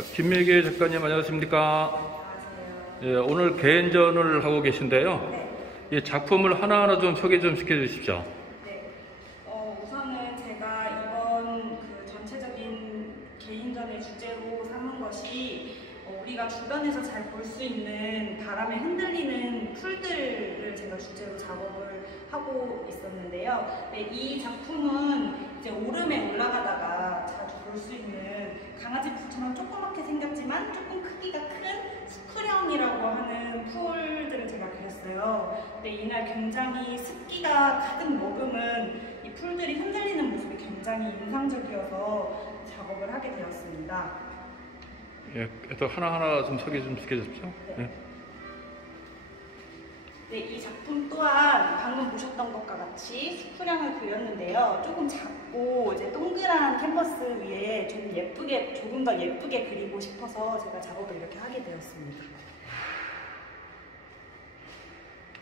김미기 작가님 안녕하십니까? 안녕하세요. 예, 오늘 개인전을 하고 계신데요. 네. 이 작품을 하나하나 좀 소개 좀 시켜주십시오. 네. 우선은 제가 이번 그 전체적인 개인전의 주제로 삼은 것이 우리가 주변에서 잘 볼 수 있는 바람에 흔들리는 풀들을 제가 주제로 작업을 하고 있었는데요. 네, 이 작품은 이제 오름에 올라가다가 자주 볼 수 있는 강아지 풀처럼 조그맣게 생겼지만 조금 크기가 큰 수크령이라고 하는 풀들을 제가 그렸어요. 근데 이날 굉장히 습기가 가득 머금은 이 풀들이 흔들리는 모습이 굉장히 인상적이어서 작업을 하게 되었습니다. 예, 또 하나하나 좀 소개 좀 시켜주십시오. 네. 네, 이 작품 또한 방금 보셨던 것과 같이 수프령을 그렸는데요. 조금 작고 이제 동그란 캔버스 위에 조금 더 예쁘게 그리고 싶어서 제가 작업을 이렇게 하게 되었습니다.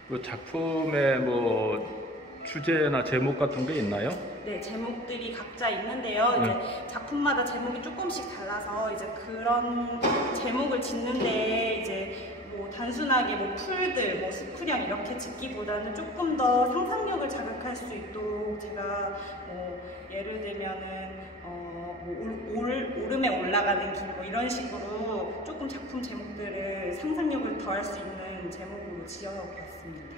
그 작품의 뭐 주제나 제목 같은 게 있나요? 네, 제목들이 각자 있는데요. 이제 작품마다 제목이 조금씩 달라서 이제 그런 제목을 짓는데 이제 뭐 단순하게 뭐 풀들, 뭐 수프령 이렇게 짓기보다는 조금 더 상상력을 자극할 수 있도록 제가 뭐 예를 들면은 뭐 오름에 올라가는 길 뭐 이런 식으로 조금 작품 제목들을 상상력을 더할 수 있는 제목으로 지어봤습니다.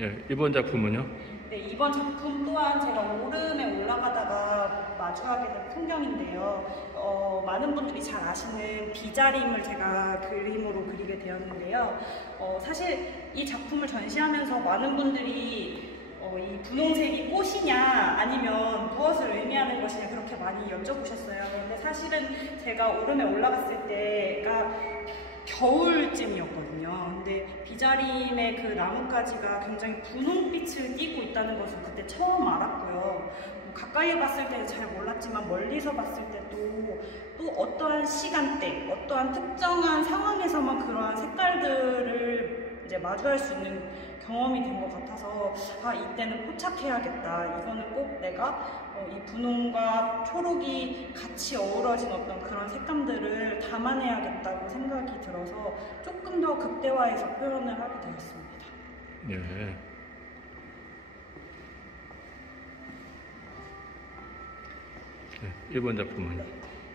예, 이번 작품은요? 네, 이번 작품 또한 제가 오름에 올라가다가 마주하게 된 풍경인데요. 많은 분들이 잘 아시는 비자림을 제가 그림으로 그리게 되었는데요. 사실 이 작품을 전시하면서 많은 분들이 이 분홍색이 꽃이냐 아니면 무엇을 의미하는 것이냐 그렇게 많이 여쭤보셨어요. 근데 사실은 제가 오름에 올라갔을 때가 겨울쯤이었거든요. 근데 비자림의 그 나뭇가지가 굉장히 분홍빛을 띠고 있다는 것을 그때 처음 알았고요. 가까이에 봤을 때는 잘 몰랐지만 멀리서 봤을 때도 또 어떠한 시간대, 어떠한 특정한 상황에서만 그러한 색깔들을 이제 마주할 수 있는 경험이 된 것 같아서 이때는 포착해야겠다. 이거는 꼭 내가 이 분홍과 초록이 같이 어우러진 어떤 그런 색감들을 담아내야겠다고 생각이 들어서 조금 더 극대화해서 표현을 하게 되었습니다. 예. 네, 이번 작품은?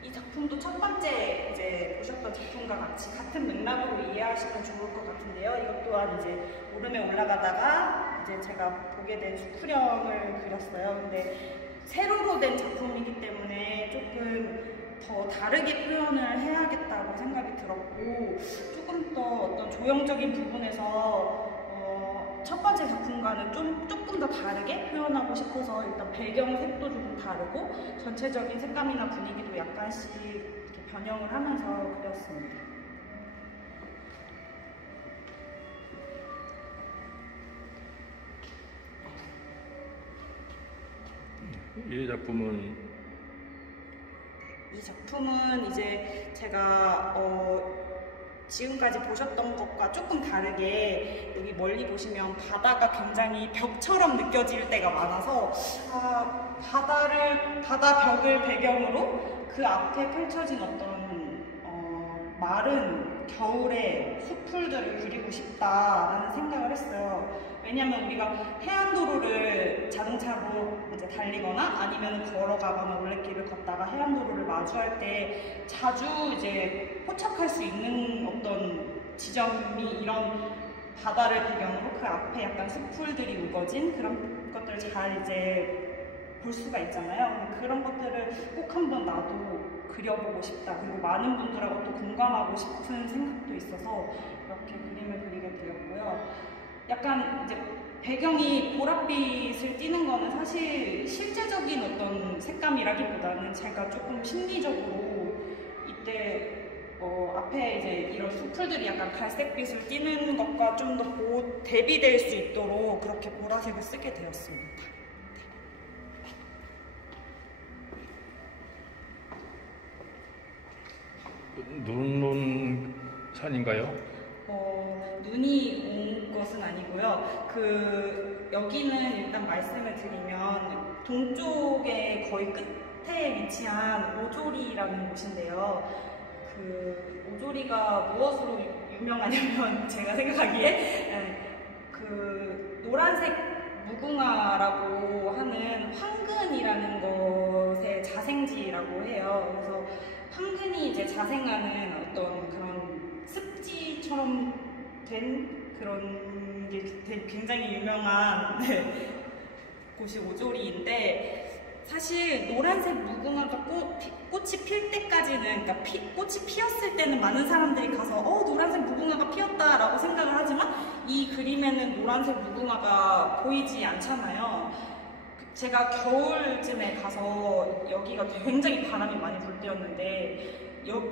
이 작품도 첫 번째 이제 보셨던 작품과 같이 같은 맥락으로 이해하시면 좋을 것 같은데요. 이것 또한 이제 오름에 올라가다가 이제 제가 보게 된 수프령을 그렸어요. 근데 세로로 된 작품이기 때문에 조금 더 다르게 표현을 해야겠다고 생각이 들었고 조금 더 어떤 조형적인 부분에서 첫 번째 작품과는 조금 더 다르게 표현하고 싶어서 일단 배경색도 조금 다르고 전체적인 색감이나 분위기도 약간씩 이렇게 변형을 하면서 그렸습니다. 이 작품은 이제 제가 지금까지 보셨던 것과 조금 다르게 여기 멀리 보시면 바다가 굉장히 벽처럼 느껴질 때가 많아서 바다 벽을 배경으로 그 앞에 펼쳐진 어떤 마른 겨울의 숲풀들을 그리고 싶다라는 생각을 했어요. 왜냐하면 우리가 해안도로를 자동차로 이제 달리거나 아니면 걸어가거나 올레길을 걷다가 해안도로를 마주할 때 자주 이제 포착할 수 있는 어떤 지점이 이런 바다를 배경으로 그 앞에 약간 숲풀들이 우거진 그런 것들을 잘 이제 볼 수가 있잖아요. 그런 것들을 꼭 한번 나도 그려보고 싶다. 그리고 많은 분들하고 또 공감하고 싶은 생각도 있어서 이렇게 그림을 그리게 되었고요. 약간 이제 배경이 보랏빛을 띠는 거는 사실 실제적인 어떤 색감이라기보다는 제가 조금 심리적으로 이때 앞에 이제 이런 숲풀들이 약간 갈색빛을 띠는 것과 좀 더 대비될 수 있도록 그렇게 보라색을 쓰게 되었습니다. 눈 온 산인가요? 눈이 온 것은 아니고요. 여기는 일단 말씀을 드리면 동쪽의 거의 끝에 위치한 오조리라는 곳인데요. 그 오조리가 무엇으로 유명하냐면 제가 생각하기에 그 노란색 무궁화라고 하는 황근이라는 것의 자생지라고 해요. 그래서 황근이 이제 자생하는 어떤 그런 습지처럼 된 그런 게 되게 굉장히 유명한 곳이 오조리인데, 사실 노란색 무궁화가 꽃이 필 때까지는, 그러니까 꽃이 피었을 때는 많은 사람들이 가서 노란색 무궁화가 피었다라고 생각을 하지만 이 그림에는 노란색 무궁화가 보이지 않잖아요. 제가 겨울쯤에 가서 여기가 굉장히 바람이 많이 불 때였는데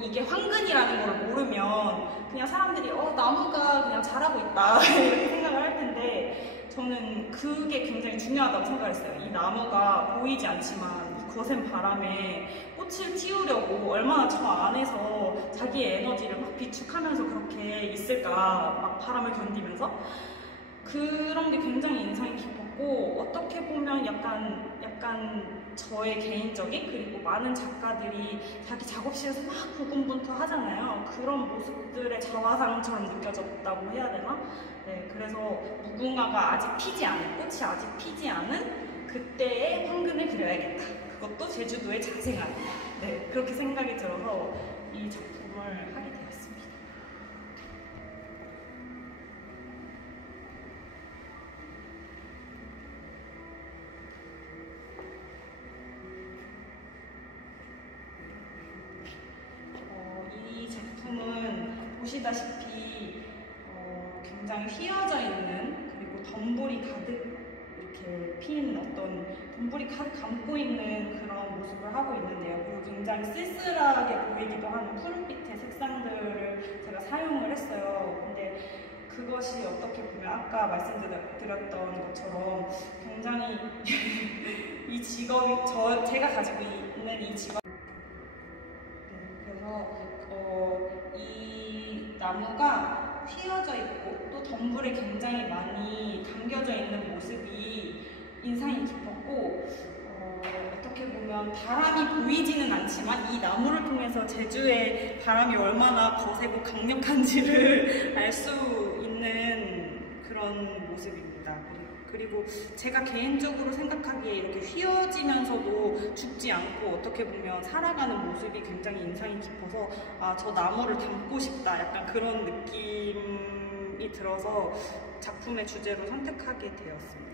이게 황근이라는 걸 모르면 그냥 사람들이 나무가 그냥 자라고 있다 이렇게 생각을 할 텐데, 저는 그게 굉장히 중요하다고 생각했어요. 이 나무가 보이지 않지만 이 거센 바람에 꽃을 틔우려고 얼마나 저 안에서 자기의 에너지를 막 비축하면서 그렇게 있을까, 막 바람을 견디면서. 그런 게 굉장히 인상이 깊었고, 어떻게 보면 약간 저의 개인적인, 그리고 많은 작가들이 자기 작업실에서 막 고군분투하잖아요. 그런 모습들의 자화상처럼 느껴졌다고 해야 되나? 네, 그래서 무궁화가 아직 피지 않은, 꽃이 아직 피지 않은 그때의 황근을 그려야겠다. 그것도 제주도의 자생안. 네, 그렇게 생각이 들어서 이 작품을 하게 되었습니다. 이 제품은 보시다시피 굉장히 휘어져 있는, 그리고 덤불이 가득 이렇게 핀 어떤 덤불이 가득 감고 있는 그런 모습을 하고 있는데요. 그리고 굉장히 쓸쓸하게 보이기도 하는 푸른빛의 색상들을 제가 사용을 했어요. 근데 그것이 어떻게 보면 아까 말씀드렸던 것처럼 굉장히 이 직업이 제가 가지고 있는 이 직업, 그래서 이 나무가 휘어져 있고 또 덤불에 굉장히 많이 담겨져 있는 모습이 인상이 깊었고, 어떻게 보면 바람이 보이지는 않지만 이 나무를 통해서 제주의 바람이 얼마나 거세고 강력한지를 알 수 있는 그런 모습입니다. 그리고 제가 개인적으로 생각하기에 이렇게 휘어지면서도 죽지 않고 어떻게 보면 살아가는 모습이 굉장히 인상이 깊어서 저 나무를 담고 싶다, 약간 그런 느낌이 들어서 작품의 주제로 선택하게 되었습니다.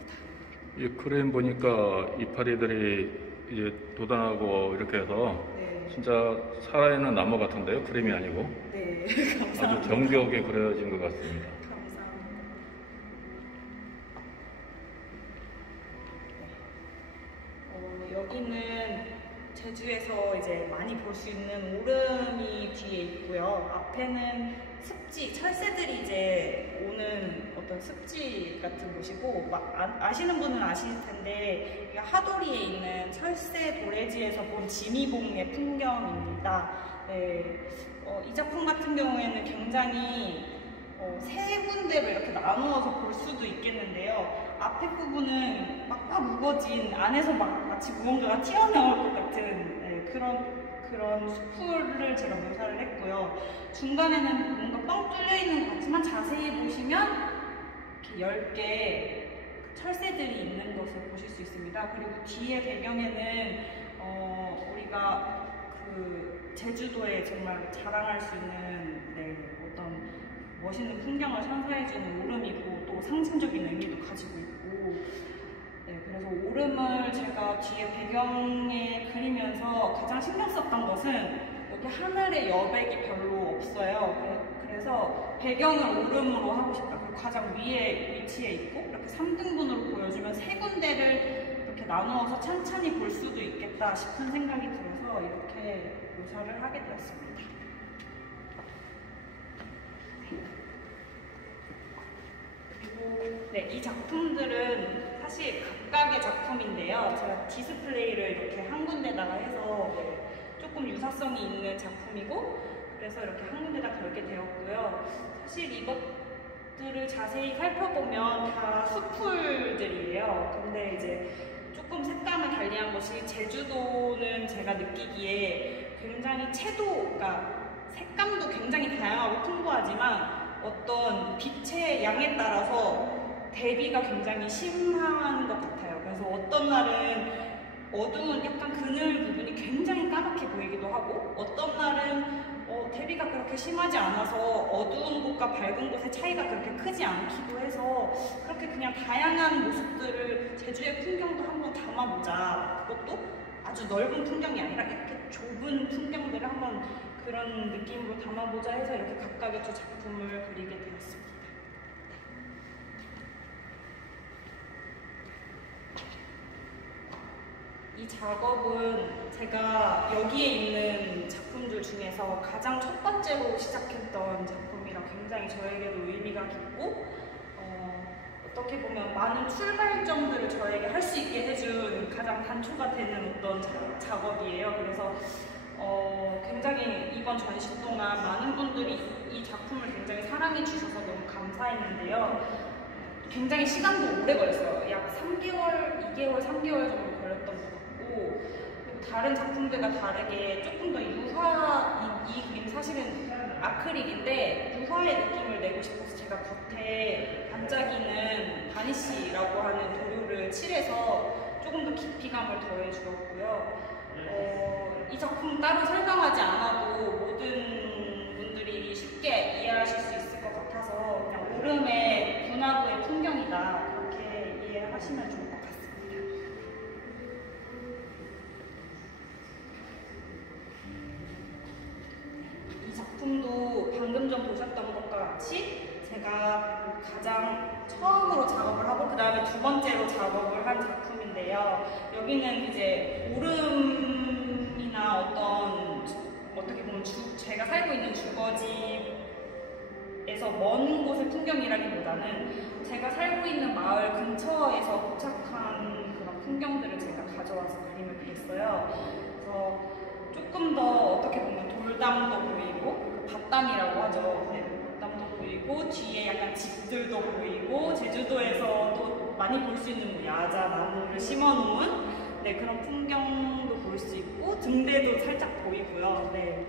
이 그림 보니까 이파리들이 이제 돋아나고 이렇게 해서 네. 진짜 살아있는 나무 같은데요? 그림이 아니고. 네, 감사합니다. 아주 정교하게 그려진 것 같습니다. 여기는 제주에서 이제 많이 볼 수 있는 오름이 뒤에 있고요. 앞에는 습지, 철새들이 이제 오는 어떤 습지 같은 곳이고, 아시는 분은 아실 텐데 하도리에 있는 철새 도래지에서 본 지미봉의 풍경입니다. 네, 이 작품 같은 경우에는 굉장히 세 군데로 이렇게 나누어서 볼 수도 있겠는데요. 앞에 부분은 막 무거진, 안에서 마치 무언가가 튀어나올 것 같은 그런 숲을 제가 묘사를 했고요. 중간에는 뭔가 뻥 뚫려 있는 것 같지만 자세히 보시면 이렇게 10개 철새들이 있는 것을 보실 수 있습니다. 그리고 뒤에 배경에는 우리가 그 제주도에 정말 자랑할 수 있는 어떤 멋있는 풍경을 선사해주는 오름이고, 또 상징적인 의미도 가지고 있고, 그래서 오름을 제가 뒤에 배경에 그리면서 가장 신경 썼던 것은 여기 하늘에 여백이 별로 없어요. 그래서 배경을 오름으로 하고 싶다. 그리고 가장 위에 위치해 있고 이렇게 3등분으로 보여주면 세 군데를 이렇게 나누어서 찬찬히 볼 수도 있겠다 싶은 생각이 들어서 이렇게 묘사를 하게 되었습니다. 네, 이 작품들은 사실 각각의 작품인데요. 제가 디스플레이를 이렇게 한 군데다가 해서 조금 유사성이 있는 작품이고, 그래서 이렇게 한 군데다 걸게 되었고요. 사실 이것들을 자세히 살펴보면 다 숲풀들이에요. 근데 이제 조금 색감을 달리한 것이, 제주도는 제가 느끼기에 굉장히 채도가 색감도 굉장히 다양하고 풍부하지만 어떤 빛의 양에 따라서 대비가 굉장히 심한 것 같아요. 그래서 어떤 날은 어두운 약간 그늘 부분이 굉장히 까맣게 보이기도 하고 어떤 날은 대비가 그렇게 심하지 않아서 어두운 곳과 밝은 곳의 차이가 그렇게 크지 않기도 해서 그렇게 그냥 다양한 모습들을 제주의 풍경도 한번 담아보자. 그것도 아주 넓은 풍경이 아니라 이렇게 좁은 풍경들을 한번 그런 느낌으로 담아보자 해서 이렇게 각각의 두 작품을 그리게 되었습니다. 이 작업은 제가 여기에 있는 작품들 중에서 가장 첫 번째로 시작했던 작품이라 굉장히 저에게도 의미가 깊고 어떻게 보면 많은 출발점들을 저에게 할 수 있게 해준 가장 단초가 되는 어떤 작업이에요. 그래서 굉장히 이번 전시 동안 많은 분들이 이 작품을 굉장히 사랑해 주셔서 너무 감사했는데요. 굉장히 시간도 오래 걸렸어요. 약 3개월, 2개월, 3개월 정도 걸렸던 것 같고 다른 작품들과 다르게 조금 더 이 그림 사실은 아크릴인데 유화의 느낌을 내고 싶어서 제가 겉에 반짝이는 바니쉬라고 하는 도료를 칠해서 조금 더 깊이감을 더해 주었고요. 이 작품 따로 설명하지 않아도 모든 분들이 쉽게 이해하실 수 있을 것 같아서 그냥 오름의 분화구의 풍경이다 그렇게 이해하시면 좋을 것 같습니다. 이 작품도 방금 전 보셨던 것과 같이 제가 가장 처음으로 작업을 하고 그 다음에 두 번째로 작업을 한 작품인데요. 여기는 이제 오름이나 어떻게 보면 제가 살고 있는 주거지에서 먼 곳의 풍경이라기보다는 제가 살고 있는 마을 근처에서 포착한 그런 풍경들을 제가 가져와서 그림을 그렸어요. 그래서 조금 더 어떻게 보면 돌담도 보이고 밭담이라고 하죠. 네, 밭담도 보이고 뒤에 약간 집들도 보이고 제주도에서도 많이 볼 수 있는 뭐 야자 나무를 심어놓은 네, 그런 풍경도 볼 수 있고 등대도 살짝 보이고요. 네.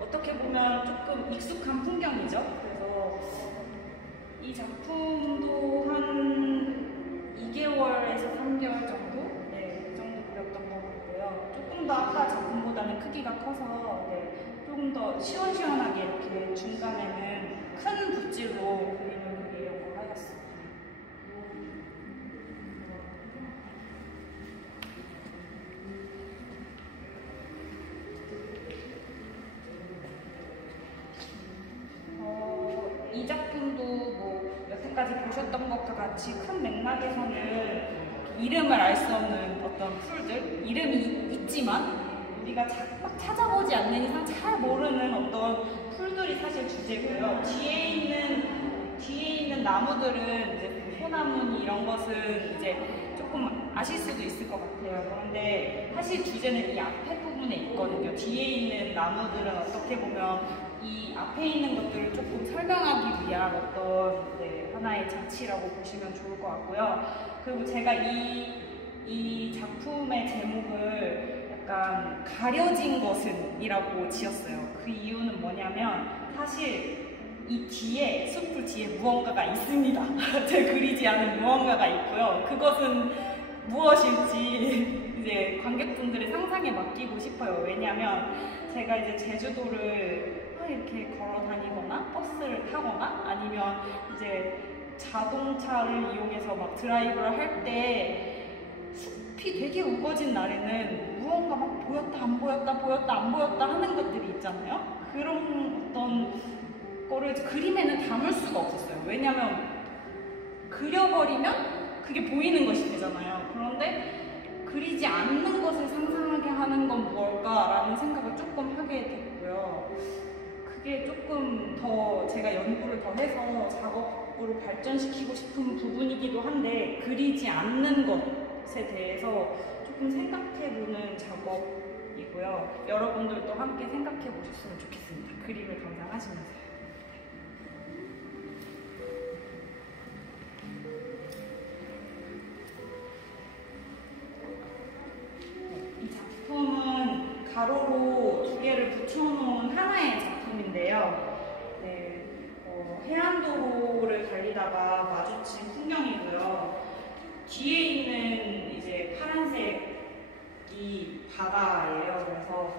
어떻게 보면 조금 익숙한 풍경이죠. 그래서 이 작품도 한 2개월에서 3개월 정도? 네, 그 정도 그렸던 것 같고요. 조금 더 아까 작품보다는 크기가 커서 네, 조금 더 시원시원하게 이렇게 중간에는 큰 붓질로 그림을 그리려고 하였습니다. 이 작품도 뭐 여태까지 보셨던 것과 같이 큰 맥락에서는 이름을 알 수 없는 어떤 풀들, 이름이 있지만 우리가 막 찾아보지 않는 이상 잘 모르는 어떤 풀들이 사실 주제고요. 뒤에 있는 나무들은 이제 소나무니 이런 것은 이제 조금 아실 수도 있을 것 같아요. 그런데 사실 주제는 이 앞에 부분에 있거든요. 뒤에 있는 나무들은 어떻게 보면 이 앞에 있는 것들을 조금 설명하기 위한 어떤 하나의 장치라고 보시면 좋을 것 같고요. 그리고 제가 이 작품의 제목을 약간 가려진 것은 이라고 지었어요. 그 이유는 뭐냐면 사실 이 뒤에, 숲풀 뒤에 무언가가 있습니다. 제가 그리지 않은 무언가가 있고요. 그것은 무엇일지 이제 관객분들의 상상에 맡기고 싶어요. 왜냐면 제가 이제 제주도를 이렇게 걸어 다니거나 버스를 타거나 아니면 이제 자동차를 이용해서 막 드라이브를 할 때 숲이 되게 우거진 날에는 무언가 막 보였다 안 보였다 보였다 안 보였다 하는 것들이 있잖아요. 그런 어떤 거를 그림에는 담을 수가 없었어요. 왜냐면 그려버리면 그게 보이는 것이 되잖아요. 그런데 그리지 않는 것을 상상하게 하는 건 무엇일까라는 생각을 조금 하게 됐고요. 그게 조금 더 제가 연구를 더 해서 작업으로 발전시키고 싶은 부분이기도 한데 그리지 않는 것에 대해서 조금 생각해보는 작업이고요. 여러분들도 함께 생각해 보셨으면 좋겠습니다. 그림을 감상하시면서. 이 작품은 가로로 두 개를 붙여놓은 하나의 해안도로를 달리다가 마주친 풍경이고요. 뒤에 있는 이제 파란색이 바다예요. 그래서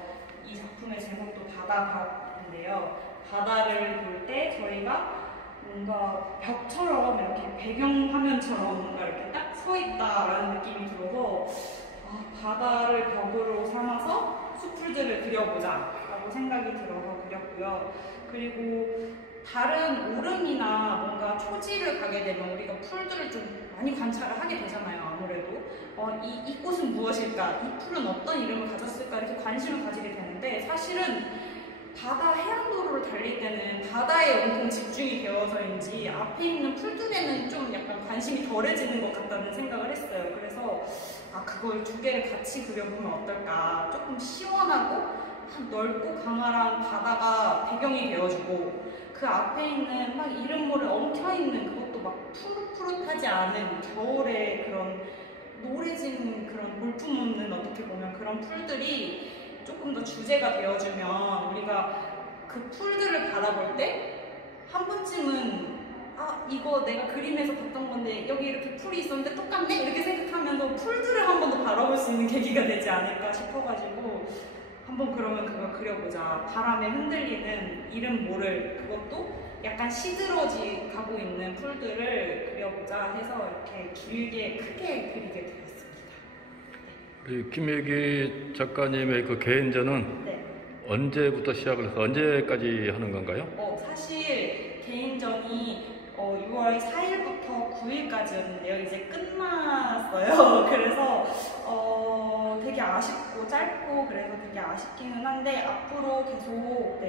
이 작품의 제목도 바다인데요. 바다를 볼 때 저희가 뭔가 벽처럼 이렇게 배경화면처럼 뭔가 이렇게 딱 서 있다라는 느낌이 들어서 바다를 벽으로 삼아서 숲풀들을 그려보자 라고 생각이 들어서 그렸고요. 그리고 다른 오름이나 뭔가 초지를 가게 되면 우리가 풀들을 좀 많이 관찰을 하게 되잖아요. 아무래도 이 꽃은 무엇일까? 이 풀은 어떤 이름을 가졌을까? 이렇게 관심을 가지게 되는데 사실은 바다 해안도로를 달릴 때는 바다에 온통 집중이 되어서인지 앞에 있는 풀들에는 좀 약간 관심이 덜해지는 것 같다는 생각을 했어요. 그래서 그걸 두 개를 같이 그려보면 어떨까? 조금 시원하고 넓고 광활한 바다가 배경이 되어주고 그 앞에 있는 막 이름 모를 엉켜있는 그것도 막 푸릇푸릇하지 않은 겨울의 그런 노래진 그런 볼품없는 어떻게 보면 그런 풀들이 조금 더 주제가 되어주면 우리가 그 풀들을 바라볼 때 한 번쯤은 이거 내가 그림에서 봤던 건데 여기 이렇게 풀이 있었는데 똑같네? 이렇게 생각하면서 풀들을 한 번 더 바라볼 수 있는 계기가 되지 않을까 싶어가지고 한번 그러면 그걸 그려보자. 바람에 흔들리는 이름 모를 그것도 약간 시들어지 가고 있는 풀들을 그려보자 해서 이렇게 길게 크게 그리게 되었습니다. 우리 김혜기 작가님의 그 개인전은 네. 언제부터 시작을 해서 언제까지 하는 건가요? 사실 개인전이 6월 4일부터 9일까지였는데요. 이제 끝났어요. 그래서 되게 아쉽고 짧고 그래서 되게 아쉽기는 한데 앞으로 계속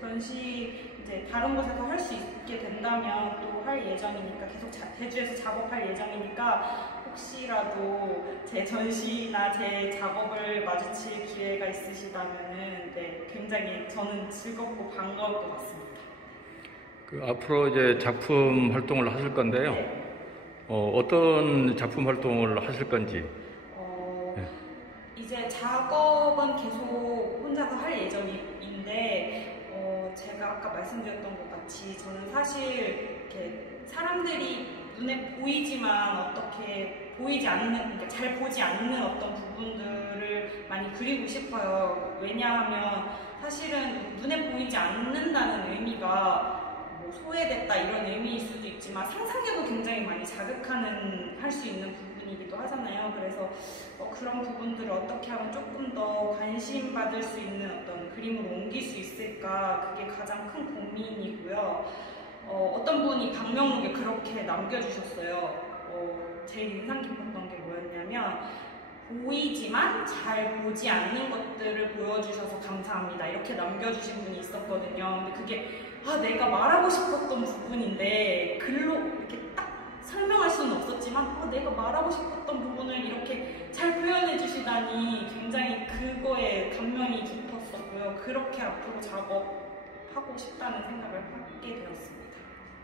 전시 이제 다른 곳에서 할 수 있게 된다면 또 할 예정이니까 계속 제주에서 작업할 예정이니까 혹시라도 제 전시나 제 작업을 마주칠 기회가 있으시다면은 굉장히 저는 즐겁고 반가울 것 같습니다. 앞으로 이제 작품 활동을 하실 건데요. 네. 어떤 작품 활동을 하실 건지. 네. 이제 작업은 계속 혼자서 할 예정인데 제가 아까 말씀드렸던 것 같이 저는 사실 이렇게 사람들이 눈에 보이지만 어떻게 보이지 않는, 그러니까 잘 보지 않는 어떤 부분들을 많이 그리고 싶어요. 왜냐하면 사실은 눈에 보이지 않는다는 의미가 소외됐다 이런 의미일 수도 있지만 상상력을 굉장히 많이 자극하는 할 수 있는 부분이기도 하잖아요. 그래서 그런 부분들을 어떻게 하면 조금 더 관심 받을 수 있는 어떤 그림으로 옮길 수 있을까, 그게 가장 큰 고민이고요. 어떤 분이 방명록에 그렇게 남겨주셨어요. 제일 인상 깊었던 게 뭐였냐면 보이지만 잘 보지 않는 것들을 보여주셔서 감사합니다 이렇게 남겨주신 분이 있었거든요. 근데 그게 내가 말하고 싶었던 부분인데 글로 이렇게 딱 설명할 수는 없었지만 내가 말하고 싶었던 부분을 이렇게 잘 표현해 주시다니 굉장히 그거에 감명이 깊었었고요. 그렇게 앞으로 작업하고 싶다는 생각을 하게 되었습니다.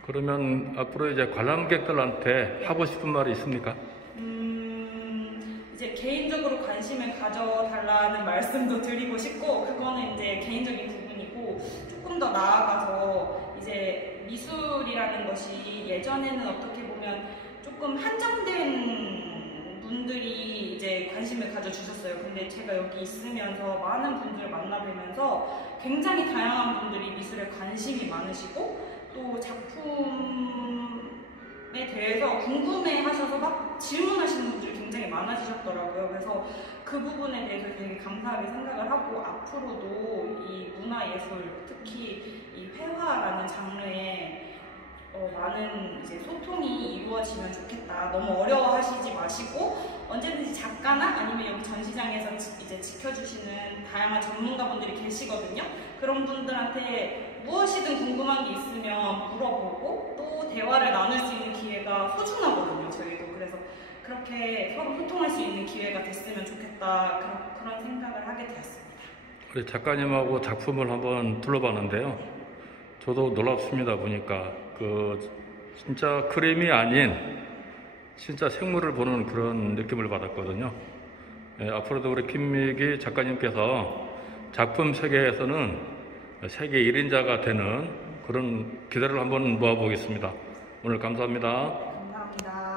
그러면 앞으로 이제 관람객들한테 하고 싶은 말이 있습니까? 이제 개인적으로 관심을 가져달라는 말씀도 드리고 싶고, 그거는 이제 개인적인 부분이고, 조금 더 나아가서 이제 미술이라는 것이 예전에는 어떻게 보면 조금 한정된 분들이 이제 관심을 가져주셨어요. 근데 제가 여기 있으면서 많은 분들을 만나뵈면서 굉장히 다양한 분들이 미술에 관심이 많으시고 또 작품에 대해서 궁금해 하셔서 막 질문하시는 분들이 굉장히 많아지셨더라고요. 그래서 그 부분에 대해서 되게 감사하게 생각을 하고 앞으로도 이 문화예술, 특히 이 회화라는 장르에 많은 이제 소통이 이루어지면 좋겠다. 너무 어려워하시지 마시고 언제든지 작가나 아니면 여기 전시장에서 이제 지켜주시는 다양한 전문가분들이 계시거든요. 그런 분들한테 무엇이든 궁금한 게 있으면 물어보고 또 대화를 나눌 수 있는 기회가 소중하거든요. 저희도. 그래서 그렇게 서로 소통할 수 있는 기회가 됐으면 좋겠다. 그런 생각을 하게 되었습니다. 우리 작가님하고 작품을 한번 둘러봤는데요. 저도 놀랍습니다. 보니까 진짜 그림이 아닌 진짜 생물을 보는 그런 느낌을 받았거든요. 앞으로도 우리 김미기 작가님께서 작품 세계에서는 세계 1인자가 되는 그런 기대를 한번 모아보겠습니다. 오늘 감사합니다. 감사합니다.